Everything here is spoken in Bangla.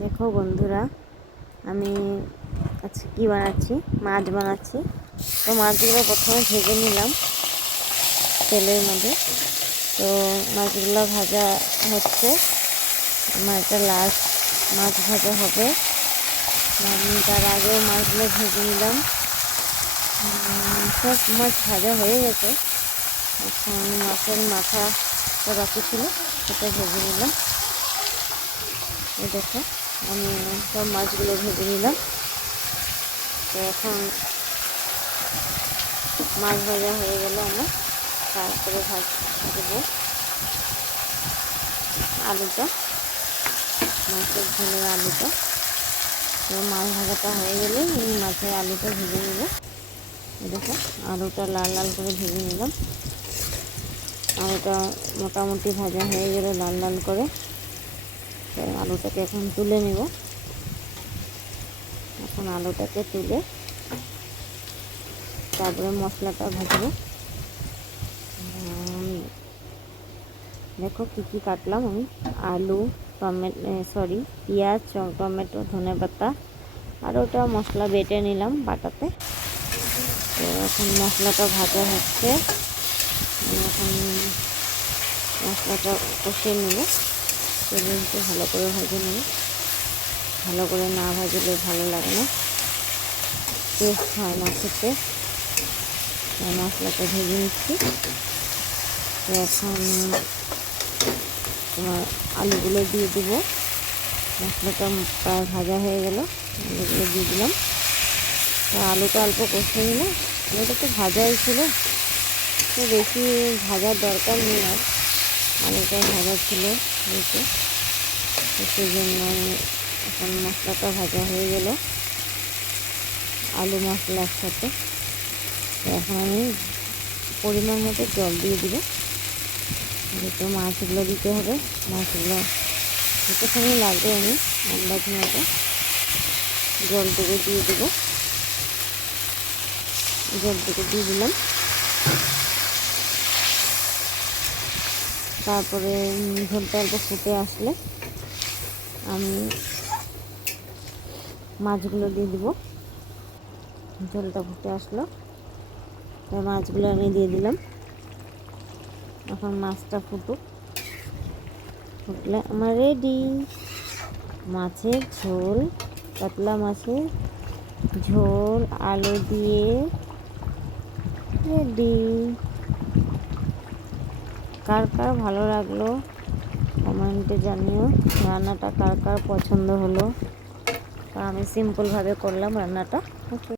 দেখো বন্ধুরা, আমি আজকে কি বানাচ্ছি, মাছ বানাচ্ছি। তো মাছগুলো প্রথমে ভেজে নিলাম তেলের মধ্যে। তো মাছগুলো ভাজা হচ্ছে, আমার এটা লাস্ট মাছ ভাজা হবে। আমি তার আগেও মাছগুলো ভেজে নিলাম। সব মাছ ভাজা হয়ে গেছে। এখন মাছের মাথাটা বাকি ছিল, সেটা ভেজে নিলাম। এই দেখো, আমি সব মাছগুলো ভেজে নিলাম। তো এখন মাছ ভাজা হয়ে গেল আমার। তারপরে ভাজবো আলুটা, মাছের ঝোলের আলুটা। তো মাছ ভাজাটা হয়ে গেলে আমি মাছের আলুটা ভেজে নিব। দেখো, আলুটা লাল লাল করে ভেজে নিলাম। আলুটা মোটামুটি ভাজা হয়ে গেলে লাল লাল করে, তো আলুটাকে এখন তুলে নেব। এখন আলুটাকে তুলে তারপরে মশলাটা ভাজবো। দেখো কী কী কাটলাম আমি, আলু, পেঁয়াজ, টমেটো, ধনেপাতা, আর ওটা মশলা বেটে নিলাম বাটাতে। তো এখন মশলাটা ভাজা হচ্ছে, এখন মশলাটা কষিয়ে নেব। তেলটা ভালো করে ভেজে নেব, ভালো করে না ভাজলে ভালো লাগে না, টেস্ট হয় না খেতে। মশলাটা ভেজে নিচ্ছি। তো এখন তোমার আলুগুলো দিয়ে দেব। মশলাটা প্রায় ভাজা হয়ে গেল, আলুগুলো দিয়ে দিলাম। তো আলুটা অল্প কষে নিলাম, আলুটা তো ভাজাই ছিল, তো বেশি ভাজার দরকার নেই। আর আলুটা ভাজা ছিল বেশি, তো সেই জন্য এখন মশলাটা ভাজা হয়ে গেল, আলু মশলা একসাথে। তো এখন আমি পরিমাণ মতো জল দিয়ে দিব, যেহেতু মাছগুলো দিতে হবে। মাছগুলো যতক্ষণই লাগবে আমি আন্দাজ মতো জলটুকু দিয়ে দেবো। জলটুকু দিয়ে দিলাম। তারপরে ঝোলটা অল্প ফুটে আসলে আমি মাছগুলো দিয়ে দিব। ঝোলটা ফুটে আসলো, তাই মাছগুলো আমি দিয়ে দিলাম। এখন মাছটা ফুটলে আমার রেডি মাছের ঝোল, কাতলা মাছের ঝোল আলু দিয়ে রেডি। কার কার ভালো লাগলো কমেন্টে জানিও, রান্নাটা কার কার পছন্দ হলো। আমি সিম্পলভাবে করলাম রান্নাটা। ওকে।